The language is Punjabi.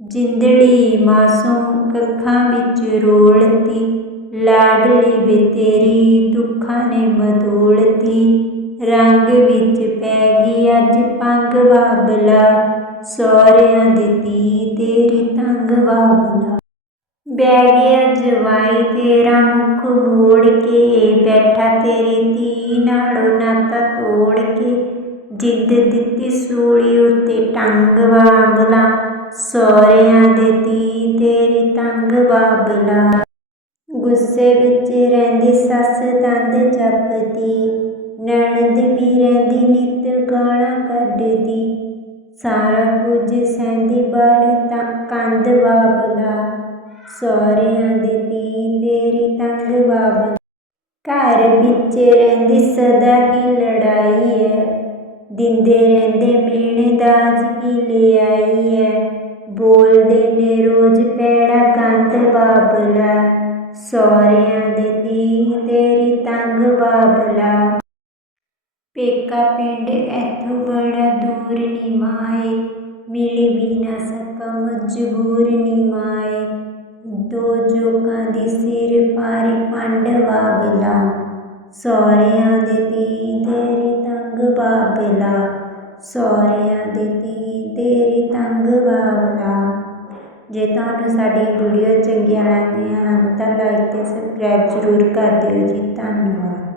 ਜਿੰਦੜੀ ਮਾਸੂਮ ਕੱਖਾਂ ਵਿੱਚ ਰੋਲਤੀ, ਲਾਡਲੀ ਵੇ ਤੇਰੀ ਦੁੱਖਾਂ ਨੇ ਮਧੋਲਤੀ ਰੰਗ ਵਿੱਚ ਪੈ ਗਈ ਅੱਜ ਪੰਗ ਬਾਬਲਾ, ਸਹੁਰਿਆਂ ਦੀ ਧੀ ਤੇਰੀ ਤੰਗ ਬਾਬਲਾ। ਬਹਿ ਗਿਆ ਜਵਾਈ ਤੇਰਾ ਮੁਖ ਮੋੜ ਕੇ, ਬੈਠਾ ਤੇਰੀ ਧੀ ਨਾਲੋਂ ਨਾਤਾ ਤੋੜ ਕੇ, ਜਿੱਦ ਦਿੱਤੀ ਸੂਲੀ ਉੱਤੇ ਟੰਗ ਬਾਬਲਾ ਸਹੁਰਿਆਂ ਦੀ ਧੀ ਤੇਰੀ ਤੰਗ ਬਾਬਲਾ। ਗੁੱਸੇ ਵਿੱਚ ਰਹਿੰਦੀ ਸੱਸ ਦੰਦ ਚੱਬਦੀ ਨਣਦ ਵੀ ਰਹਿੰਦੀ ਨਿੱਤ ਗਾਣਾ ਕੱਢਦੀ। ਸਾਰਾ ਕੁਝ ਸਹਿੰਦੀ ਬੜੀ ਤਾਂ ਕੰਧ ਬਾਬਲਾ। ਸਹੁਰਿਆਂ ਦੀ ਧੀ ਤੇਰੀ ਤੰਗ ਬਾਬਲਾ। ਘਰ ਵਿੱਚ ਰਹਿੰਦੀ ਸਦਾ ਹੀ ਲੜਾਈ ਹੈ। ਦਿੰਦੇ ਰਹਿੰਦੇ ਮੇਣੇ ਦਾਜ ਕੀ ਲਿਆਈ ਹੈ। ਬੋਲਦੇ ਨੇ ਰੋਜ਼ ਪੈੜਾ ਕੰਧ ਬਾਬਲਾ ਸਹੁਰਿਆਂ ਦੀ ਧੀ ਤੇਰੀ ਤੰਗ ਬਾਬਲਾ। ਪੇਕਾ ਪਿੰਡ ਐਥੋਂ ਬੜਾ ਦੂਰ ਨੀ ਮਾਏ, ਮਿਲ ਵੀ ਨਾ ਸਕਾ ਮਜਬੂਰ ਨੀ ਮਾਏ। ਦੋ ਜੋਕਾਂ ਦੀ ਸਿਰ ਪਾਰੀ ਪੰਡ ਬਾਬਲਾ ਸਹੁਰਿਆਂ ਦੀ ਧੀ ਤੇਰੀ ਤੰਗ ਬਾਬਲਾ ਸਹੁਰਿਆਂ ਦੀ ਧੀ ਤੇਰੀ ਤੰਗ ਜੇ ਤੁਹਾਨੂੰ ਸਾਡੀਆਂ ਵੀਡੀਓ ਚੰਗੀਆਂ ਲੱਗਦੀਆਂ ਹਨ ਤਾਂ ਲਾਈਕ ਅਤੇ ਸਬਸਕ੍ਰਾਈਬ ਜ਼ਰੂਰ ਕਰ ਦਿਓ ਜੀ। ਧੰਨਵਾਦ।